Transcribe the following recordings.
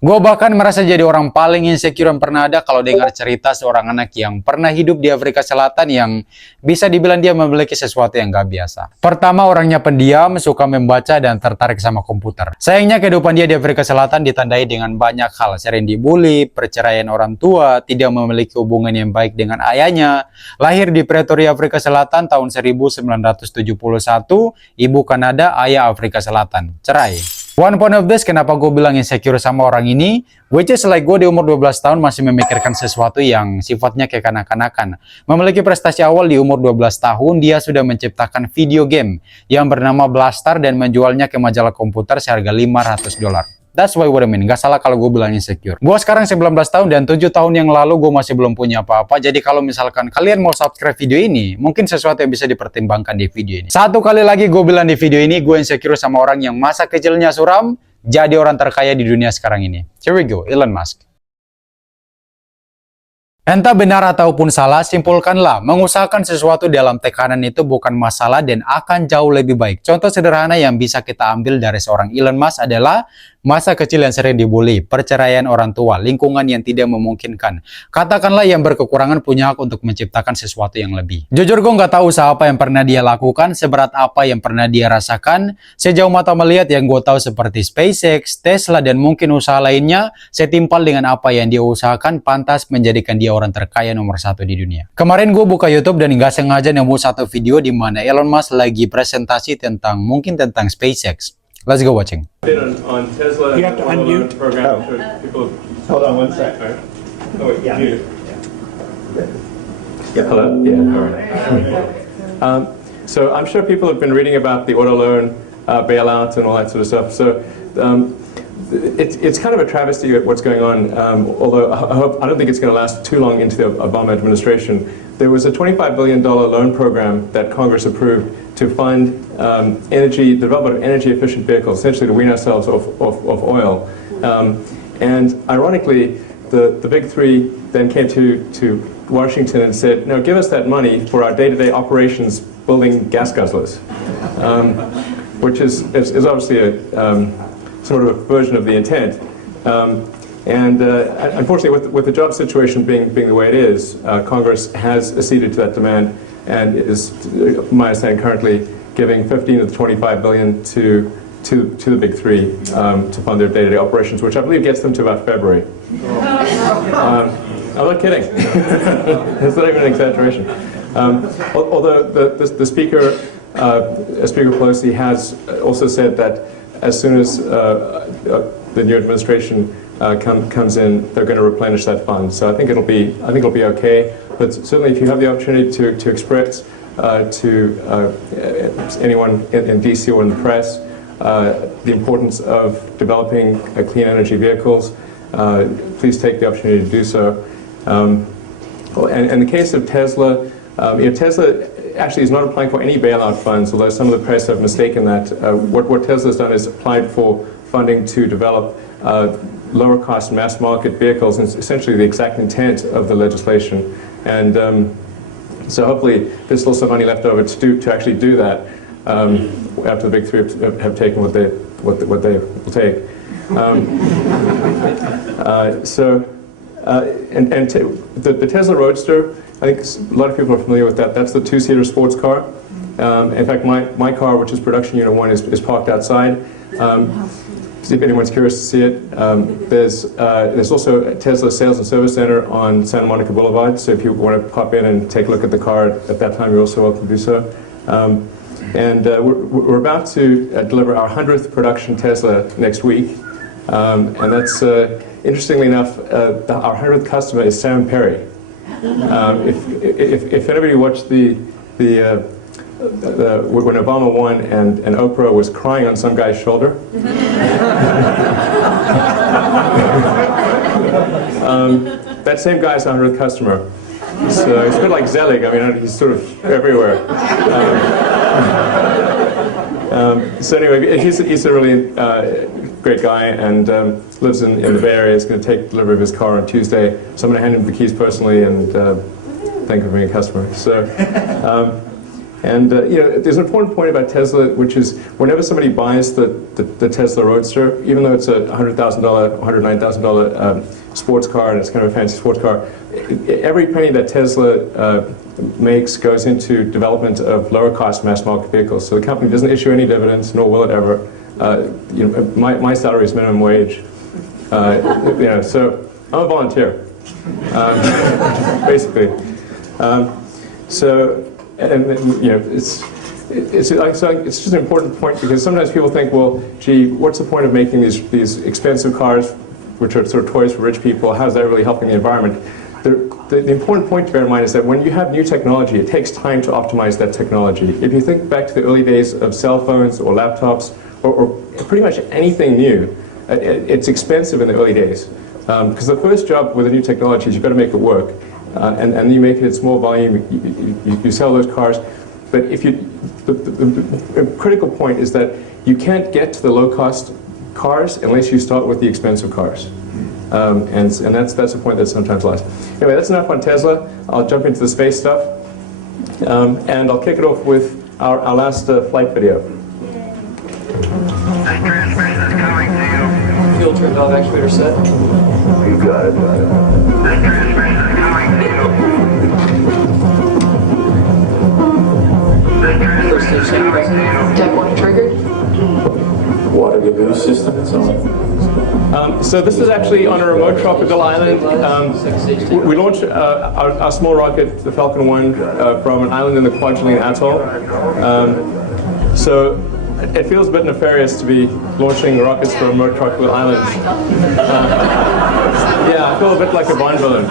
Gue bahkan merasa jadi orang paling insecure yang pernah ada kalau dengar cerita seorang anak yang pernah hidup di Afrika Selatan yang bisa dibilang dia memiliki sesuatu yang gak biasa. Pertama, orangnya pendiam, suka membaca, dan tertarik sama komputer. Sayangnya kehidupan dia di Afrika Selatan ditandai dengan banyak hal, sering dibully, perceraian orang tua, tidak memiliki hubungan yang baik dengan ayahnya, lahir di Pretoria, Afrika Selatan tahun 1971, ibu Kanada, ayah Afrika Selatan, cerai. One point of this, kenapa gue bilang insecure sama orang ini, which is like gue di umur 12 tahun masih memikirkan sesuatu yang sifatnya kayak kanak-kanakan. Memiliki prestasi awal di umur 12 tahun, dia sudah menciptakan video game yang bernama Blaster dan menjualnya ke majalah komputer seharga $500. That's why what I mean. Gak salah kalau gue bilang insecure. Gue sekarang 19 tahun dan 7 tahun yang lalu gue masih belum punya apa-apa. Jadi kalau misalkan kalian mau subscribe video ini, mungkin sesuatu yang bisa dipertimbangkan di video ini. Satu kali lagi gue bilang di video ini, gue insecure sama orang yang masa kecilnya suram, jadi orang terkaya di dunia sekarang ini. Here we go, Elon Musk. Entah benar ataupun salah, simpulkanlah, mengusahakan sesuatu dalam tekanan itu bukan masalah dan akan jauh lebih baik. Contoh sederhana yang bisa kita ambil dari seorang Elon Musk adalah masa kecil yang sering dibully, perceraian orang tua, lingkungan yang tidak memungkinkan. Katakanlah yang berkekurangan punya hak untuk menciptakan sesuatu yang lebih. Jujur gue nggak tahu usaha apa yang pernah dia lakukan, seberat apa yang pernah dia rasakan. Sejauh mata melihat yang gue tahu seperti SpaceX, Tesla, dan mungkin usaha lainnya, setimpal dengan apa yang dia usahakan pantas menjadikan dia orang terkaya nomor 1 di dunia. Kemarin gue buka YouTube dan nggak sengaja nemu satu video di mana Elon Musk lagi presentasi tentang SpaceX. Let's go watching. On Tesla, you have to unmute. Program people. Hold on one sec. Oh, wait, Yeah. you. Yep. Hello. Yeah. All right. So I'm sure people have been reading about the auto loan bailout and all that sort of stuff. So it's kind of a travesty at what's going on. Although I don't think it's going to last too long into the Obama administration. There was a $25 billion loan program that Congress approved to fund the development of energy-efficient vehicles, essentially to wean ourselves off oil. And ironically, the big three then came to Washington and said, "No, give us that money for our day-to-day operations building gas guzzlers," which is obviously a sort of a version of the intent. Unfortunately, with the job situation being the way it is, Congress has acceded to that demand and is, my understanding, currently giving 15 of the 25 billion to the big three to fund their day-to-day operations, which I believe gets them to about February. I'm not kidding. It's not even an exaggeration. Although the Speaker, Speaker Pelosi, has also said that as soon as the new administration comes in, they're going to replenish that fund. So I think it'll be okay. But certainly, if you have the opportunity to express to anyone in DC or in the press the importance of developing clean energy vehicles, please take the opportunity to do so. And in the case of Tesla, Tesla actually is not applying for any bailout funds, although some of the press have mistaken that. What Tesla has done is applied for funding to develop lower-cost mass-market vehicles, and it's essentially the exact intent of the legislation. And so hopefully there's still some money left over to actually do that after the big three have taken what they will take. The Tesla Roadster, I think a lot of people are familiar with that. That's the two-seater sports car. In fact, my car, which is production unit 1, is parked outside. See if anyone's curious to see it. There's also a Tesla Sales and Service Center on Santa Monica Boulevard, so if you want to pop in and take a look at the car at that time, you're also welcome to do so. We're about to deliver our 100th production Tesla next week, and that's, interestingly enough, our 100th customer is Sam Perry. If anybody watched when Obama won and Oprah was crying on some guy's shoulder. That same guy's our 100th customer. So it's a bit like Zelig. I mean, he's sort of everywhere. So anyway, he's a really great guy and lives in the Bay Area. He's going to take delivery of his car on Tuesday. So I'm going to hand him the keys personally and thank him for being a customer. So. And there's an important point about Tesla, which is whenever somebody buys the Tesla Roadster, even though it's a $100,000, $109,000 sports car, and it's kind of a fancy sports car, every penny that Tesla makes goes into development of lower-cost mass-market vehicles. So the company doesn't issue any dividends, nor will it ever. My salary is minimum wage. So I'm a volunteer, basically. It's just an important point because sometimes people think, well, gee, what's the point of making these expensive cars, which are sort of toys for rich people? How is that really helping the environment? The important point to bear in mind is that when you have new technology, it takes time to optimize that technology. If you think back to the early days of cell phones or laptops or pretty much anything new, it's expensive in the early days. Because the first job with a new technology is you've got to make it work. And you make it in small volume, you sell those cars. But the critical point is that you can't get to the low-cost cars unless you start with the expensive cars. And that's a point that's sometimes lost. Anyway, that's enough on Tesla. I'll jump into the space stuff. And I'll kick it off with our last flight video. Fuel turned off, actuator set. You got it. First stage sacrifice. Deck 1 triggered. Water giving system and so on. So this is actually on a remote tropical island. We launched our small rocket, the Falcon 1, from an island in the Kwajalein Atoll. So it feels a bit nefarious to be launching rockets from remote tropical islands. Yeah, I feel a bit like a Bond villain.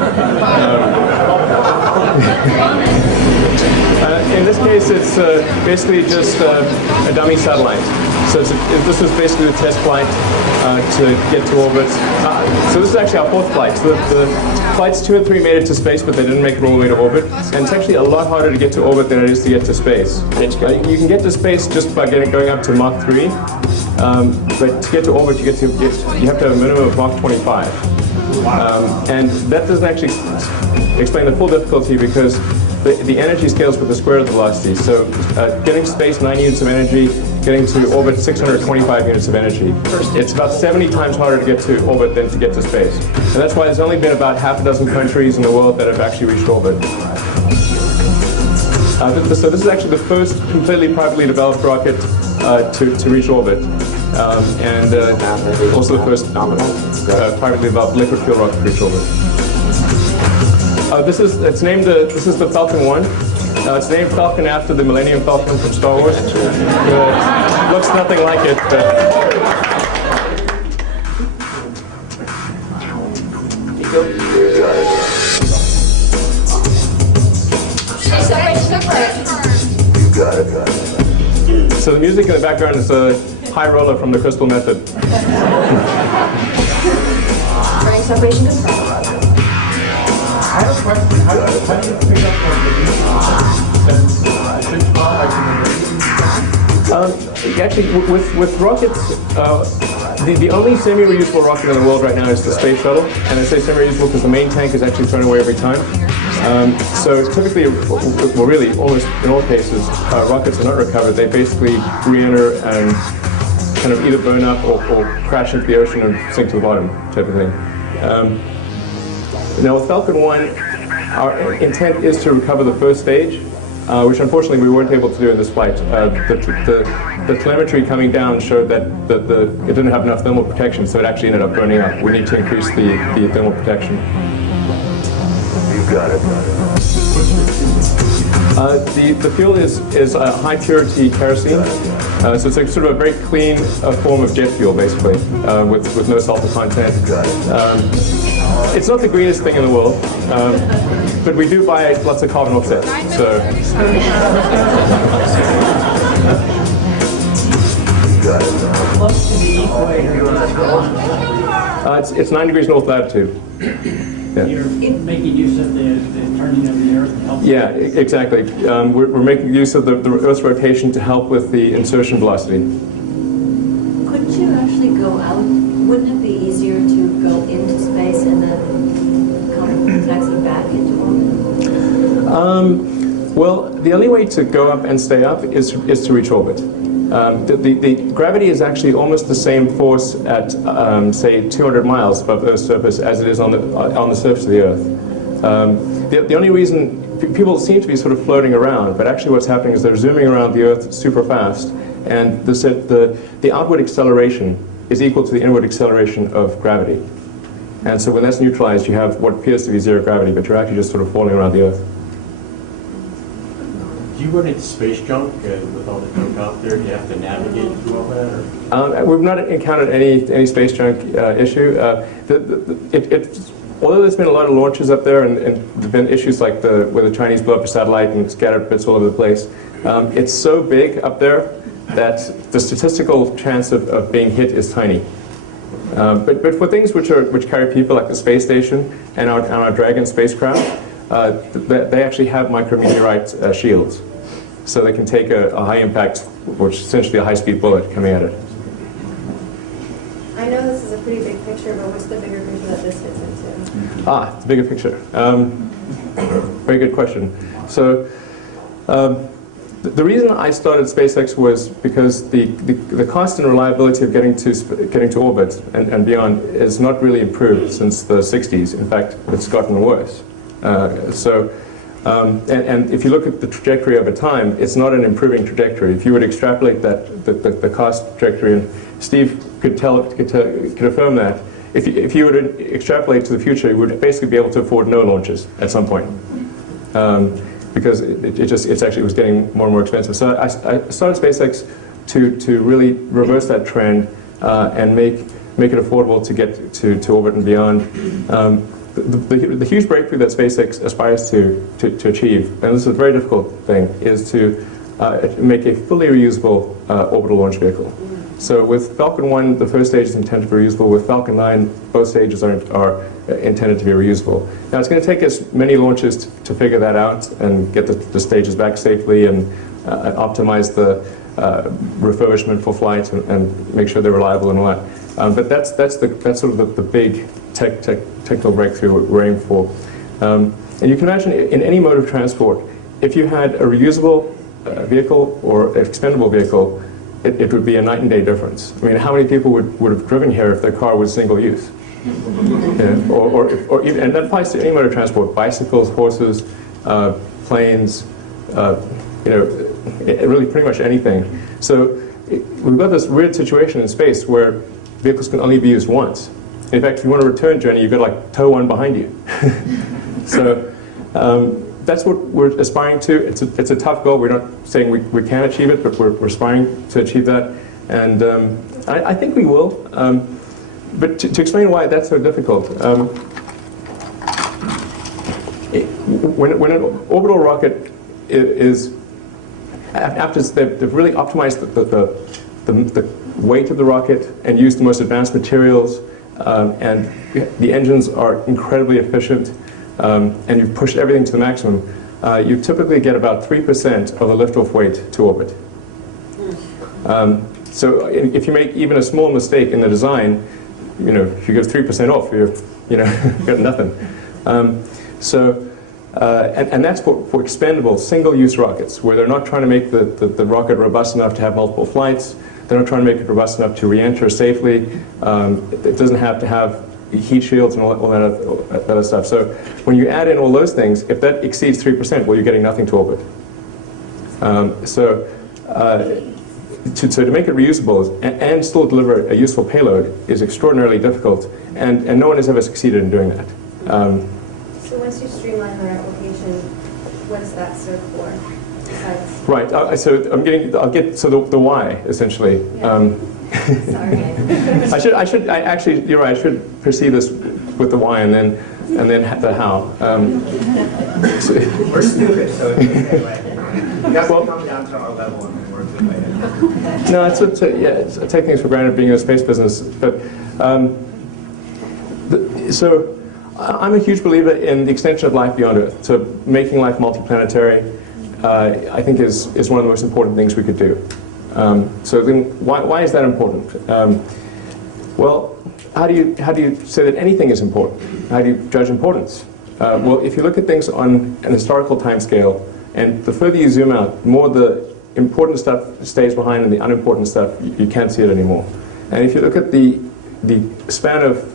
In this case, it's basically just a dummy satellite. So this was basically the test flight to get to orbit. So this is actually our fourth flight. So the flights 2 and 3 made it to space, but they didn't make it all the way to orbit. And it's actually a lot harder to get to orbit than it is to get to space. You can get to space just by going up to Mach 3. But to get to orbit, you have to have a minimum of Mach 25. And that doesn't actually explain the full difficulty because the energy scales with the square of the velocity. So getting to space, 9 units of energy, getting to orbit, 625 units of energy. It's about 70 times harder to get to orbit than to get to space. And that's why there's only been about half a dozen countries in the world that have actually reached orbit. So this is actually the first completely privately developed rocket to reach orbit. And also the first privately developed liquid fuel rocket to reach orbit. This is the Falcon 1. It's named Falcon after the Millennium Falcon from Star Wars. It looks nothing like it, but You got it. so the music in the background is a high roller from the Crystal Method. Running separation control. I have a question. How do you pick up Actually, with rockets, the only semi-reusable rocket in the world right now is the space shuttle. And I say semi-reusable because the main tank is actually thrown away every time. So typically, well really, almost in all cases, rockets are not recovered. They basically re-enter and kind of either burn up or crash into the ocean and sink to the bottom, type of thing. Now with Falcon 1, our intent is to recover the first stage, which unfortunately we weren't able to do in this flight. The telemetry coming down showed that it didn't have enough thermal protection, so it actually ended up burning up. We need to increase the thermal protection. You got it. The fuel is high purity kerosene, so it's sort of a very clean form of jet fuel, basically, with no sulfur content. It's not the greenest thing in the world, but we do buy lots of carbon offsets. So it's 9 degrees north latitude. Yeah. You're making use of the turning of the Earth to help? Yeah, exactly. We're making use of the Earth's rotation to help with the insertion velocity. Couldn't you actually go out? Wouldn't it be easier to go into space and then come taxi back into orbit? Well, the only way to go up and stay up is to reach orbit. The gravity is actually almost the same force at, say, 200 miles above Earth's surface as it is on the surface of the Earth. The only reason people seem to be sort of floating around, but actually what's happening is they're zooming around the Earth super fast, and the outward acceleration is equal to the inward acceleration of gravity. And so when that's neutralized, you have what appears to be zero gravity, but you're actually just sort of falling around the Earth. Do you run into space junk with all the junk out there? Do you have to navigate through all that? Or? We've not encountered any space junk issue. Although there's been a lot of launches up there, and there have been issues like where the Chinese blow up a satellite and scatter bits all over the place, it's so big up there that the statistical chance of being hit is tiny. But for things which carry people, like the space station and our Dragon spacecraft, they actually have micrometeorite shields, so they can take a high impact, which is essentially a high-speed bullet coming at it. I know this is a pretty big picture, but what's the bigger picture that this fits into? The bigger picture. Very good question. So the reason I started SpaceX was because the cost and reliability of getting to orbit and beyond is not really improved since the 60s. In fact, it's gotten worse. And if you look at the trajectory over time, it's not an improving trajectory. If you would extrapolate the cost trajectory, and Steve could affirm that, if you were to extrapolate to the future, you would basically be able to afford no launches at some point, because it was getting more and more expensive. So I started SpaceX to really reverse that trend and make it affordable to get to orbit and beyond. The huge breakthrough that SpaceX aspires to achieve, and this is a very difficult thing, is to make a fully reusable orbital launch vehicle. So with Falcon 1, the first stage is intended to be reusable. With Falcon 9, both stages are intended to be reusable. Now, it's going to take us many launches to figure that out and get the stages back safely and optimize the refurbishment for flight and make sure they're reliable and all that. But that's sort of the big technical breakthrough we're aiming for. And you can imagine in any mode of transport, if you had a reusable vehicle or an expendable vehicle, it would be a night and day difference. I mean, how many people would have driven here if their car was single use? Or even, and that applies to any mode of transport: bicycles, horses, planes, really pretty much anything. So we've got this weird situation in space where vehicles can only be used once. In fact, if you want a return journey, you've got to like tow one behind you. So that's what we're aspiring to. It's a tough goal. We're not saying we can achieve it, but we're aspiring to achieve that. And I think we will. But to explain why that's so difficult, when an orbital rocket is, after they've really optimized the weight of the rocket and used the most advanced materials, and the engines are incredibly efficient, and you've pushed everything to the maximum, you typically get about 3% of the liftoff weight to orbit. So if you make even a small mistake in the design, if you go 3% off, you've got nothing. And that's for expendable single-use rockets, where they're not trying to make the rocket robust enough to have multiple flights. They're not trying to make it robust enough to re-enter safely. It doesn't have to have heat shields and all that other stuff. So when you add in all those things, if that exceeds 3%, well, you're getting nothing to orbit. So to make it reusable and still deliver a useful payload is extraordinarily difficult, and no one has ever succeeded in doing that. So once you streamline the application, what does that serve for? Besides? Right. So I'll get the why essentially. Yeah. Sorry. Actually, you're right. I should proceed this with the why and then the how. We're stupid, so anyway. You guys can come down to our level and then work it later. No, it's taking things for granted being in the space business. But so I'm a huge believer in the extension of life beyond Earth. So making life multiplanetary, I think is one of the most important things we could do. So then, why is that important? Well, how do you say that anything is important? How do you judge importance? Well, if you look at things on an historical timescale, And the further you zoom out, the more the important stuff stays behind and the unimportant stuff, you can't see it anymore. And if you look at the span of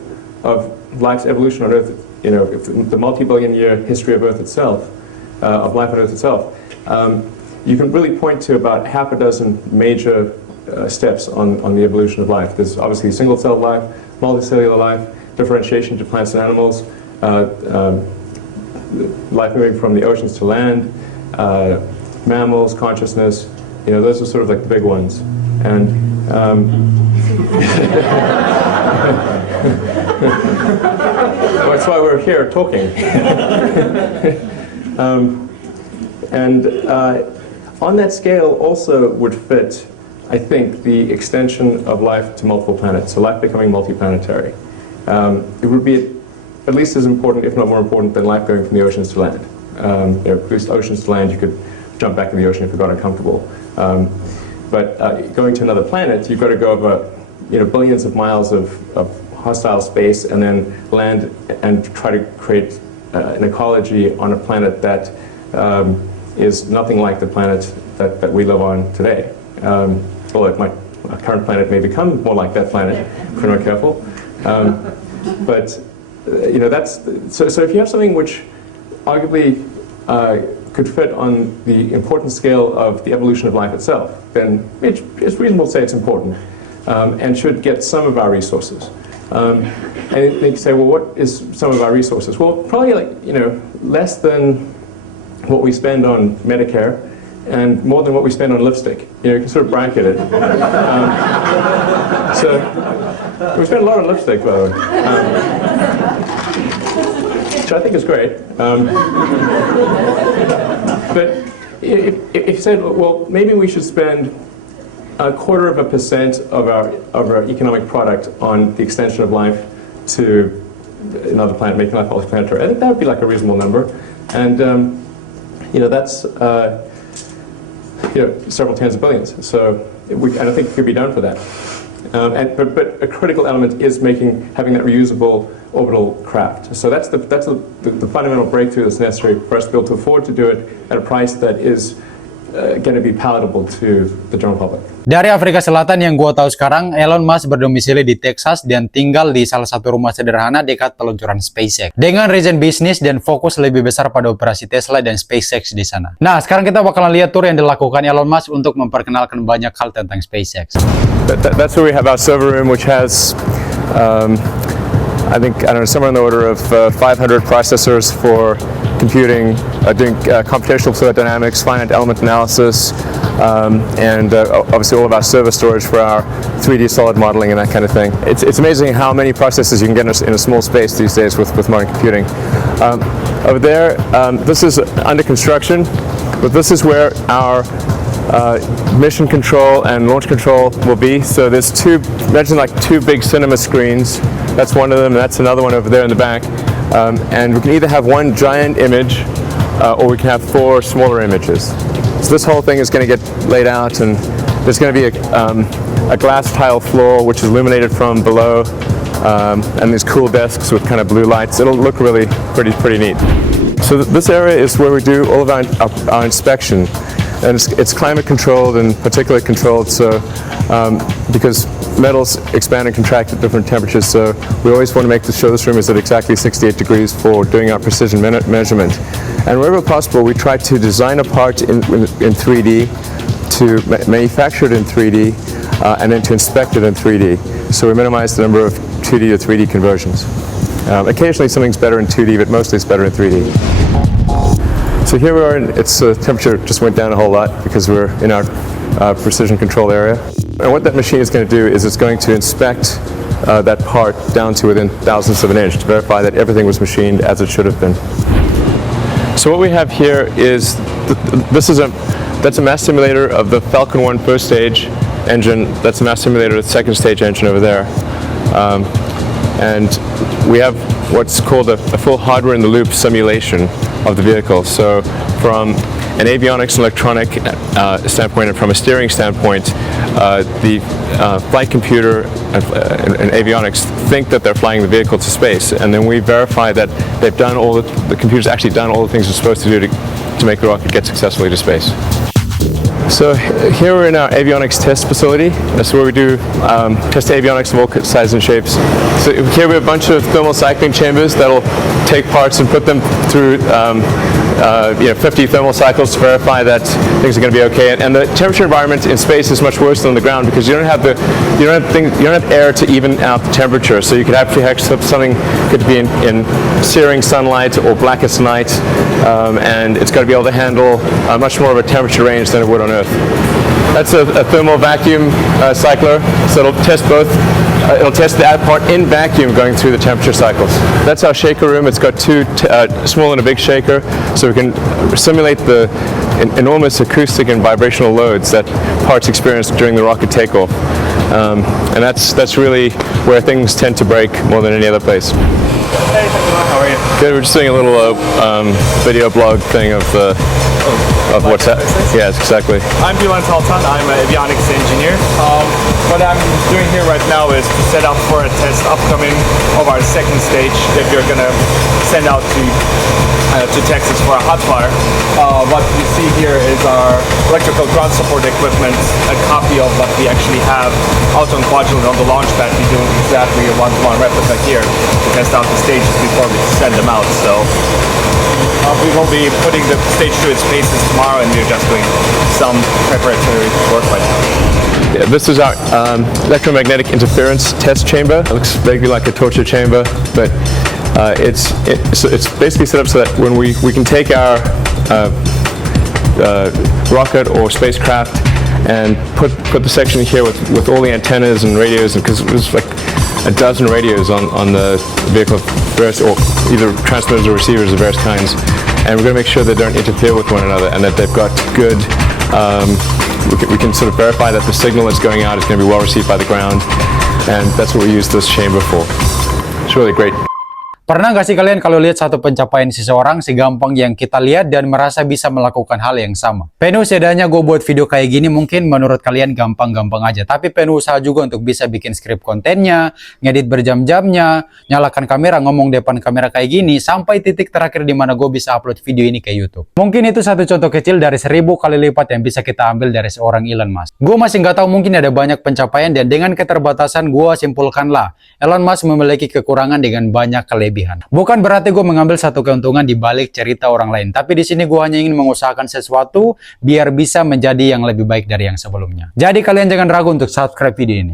life's evolution on Earth, you know, the multi-billion year history of Earth itself, of life on Earth itself, you can really point to about half a dozen major steps on the evolution of life. There's obviously single-celled life, multicellular life, differentiation to plants and animals, life moving from the oceans to land, mammals, consciousness, you know, those are sort of like the big ones. And well, that's why we're here talking. On that scale also would fit, I think, the extension of life to multiple planets, so life becoming multiplanetary. It would be at least as important, if not more important, than life going from the oceans to land. You know, at least oceans to land, you could jump back in the ocean if you got uncomfortable. But going to another planet, you've got to go over, you know, billions of miles of hostile space and then land and try to create an ecology on a planet that is nothing like the planet that we live on today. Although our current planet may become more like that planet if we're not careful. But you know, that's so if you have something which arguably could fit on the important scale of the evolution of life itself, then it's reasonable to say it's important and should get some of our resources. And they say, well, what is some of our resources? Well, probably, like, you know, less than what we spend on Medicare and more than what we spend on lipstick. You know, you can sort of bracket it. So we spend a lot on lipstick, by the way, which I think is great. But if you said, well, maybe we should spend 0.25% of our economic product on the extension of life to another planet, making life multiplanetary, I think that would be like a reasonable number. And you know, that's you know, several tens of billions. So and I think it could be done for that. But a critical element is having that reusable orbital craft. So that's the fundamental breakthrough that's necessary for us to be able to afford to do it at a price that is going to be palatable to the general public. Dari Afrika Selatan yang gua tahu sekarang, Elon Musk berdomisili di Texas dan tinggal di salah satu rumah sederhana dekat peluncuran SpaceX. Dengan reason bisnis dan fokus lebih besar pada operasi Tesla dan SpaceX di sana. Nah, sekarang kita bakalan lihat tour yang dilakukan Elon Musk untuk memperkenalkan banyak hal tentang SpaceX. That's where we have our server room, which has I don't know, somewhere in the order of 500 processors for computing, doing computational fluid dynamics, finite element analysis, and obviously all of our server storage for our 3D solid modeling and that kind of thing. It's amazing how many processes you can get in a small space these days with modern computing. Over there, this is under construction, but this is where our mission control and launch control will be. So there's imagine like two big cinema screens. That's one of them, and that's another one over there in the back. And we can either have one giant image, or we can have 4 smaller images. So this whole thing is going to get laid out, and there's going to be a glass tile floor which is illuminated from below, and these cool desks with kind of blue lights. It'll look really pretty neat. So this area is where we do all of our inspection. And it's climate controlled and particulate controlled, so because metals expand and contract at different temperatures, so we always want to make sure this room is at exactly 68 degrees for doing our precision measurement. And wherever possible, we try to design a part in 3D, to manufacture it in 3D, and then to inspect it in 3D. So we minimize the number of 2D to 3D conversions. Occasionally something's better in 2D, but mostly it's better in 3D. So here we are, and temperature just went down a whole lot because we're in our precision control area. And what that machine is going to do is it's going to inspect that part down to within thousandths of an inch to verify that everything was machined as it should have been. So what we have here is, that's a mass simulator of the Falcon 1 first stage engine. That's a mass simulator of the second stage engine over there. And we have what's called a full hardware-in-the-loop simulation of the vehicle. So from an avionics and electronic standpoint and from a steering standpoint, the flight computer and avionics think that they're flying the vehicle to space, and then we verify that they've done the computer's actually done all the things it's supposed to do to make the rocket get successfully to space. So here we're in our avionics test facility. That's where we do test avionics of all sizes and shapes. So here we have a bunch of thermal cycling chambers that'll take parts and put them through 50 thermal cycles to verify that things are going to be okay. And the temperature environment in space is much worse than the ground because you don't have air to even out the temperature. So you could actually have something could be in searing sunlight or blackest night, and it's got to be able to handle much more of a temperature range than it would on Earth. That's a thermal vacuum cycler, so it'll test both. It'll test that part in vacuum going through the temperature cycles. That's our shaker room. It's got two small and a big shaker, so we can simulate the enormous acoustic and vibrational loads that parts experience during the rocket takeoff. And that's really where things tend to break more than any other place. Hey, how are you? Good. We're just doing a little video blog thing of what's that. Yes, exactly. I'm Elon. I'm an avionics engineer. What I'm doing here right now is to set up for a test upcoming of our second stage that we're going to send out to Texas for a hot fire. What you see here is our electrical ground support equipment, a copy of what we actually have out on Quadrant on the launch pad. We do exactly a one-to-one replica here to test out the stages before we send them out. So we will be putting the stage to its paces tomorrow, and we're just doing some preparatory work right now. Yeah, this is our electromagnetic interference test chamber. It looks vaguely like a torture chamber, but it's basically set up so that when we can take our rocket or spacecraft and put the section here with all the antennas and radios, because there's like a dozen radios on the vehicle, various, or either transmitters or receivers of various kinds, and we're going to make sure they don't interfere with one another and that they've got good. We can sort of verify that the signal that's going out is going to be well received by the ground, and that's what we use this chamber for. It's really great. Pernah nggak sih kalian kalau lihat satu pencapaian seseorang segampang yang kita lihat dan merasa bisa melakukan hal yang sama? Penuh setidaknya gue buat video kayak gini mungkin menurut kalian gampang-gampang aja, tapi penuh usaha juga untuk bisa bikin skrip kontennya, ngedit berjam-jamnya, nyalakan kamera, ngomong depan kamera kayak gini, sampai titik terakhir di mana gue bisa upload video ini ke YouTube. Mungkin itu satu contoh kecil dari 1000 kali lipat yang bisa kita ambil dari seorang Elon Musk. Gue masih nggak tahu, mungkin ada banyak pencapaian, dan dengan keterbatasan gue simpulkanlah Elon Musk memiliki kekurangan dengan banyak kelebihan. Bukan berarti gue mengambil satu keuntungan di balik cerita orang lain, tapi di sini gue hanya ingin mengusahakan sesuatu biar bisa menjadi yang lebih baik dari yang sebelumnya. Jadi kalian jangan ragu untuk subscribe video ini.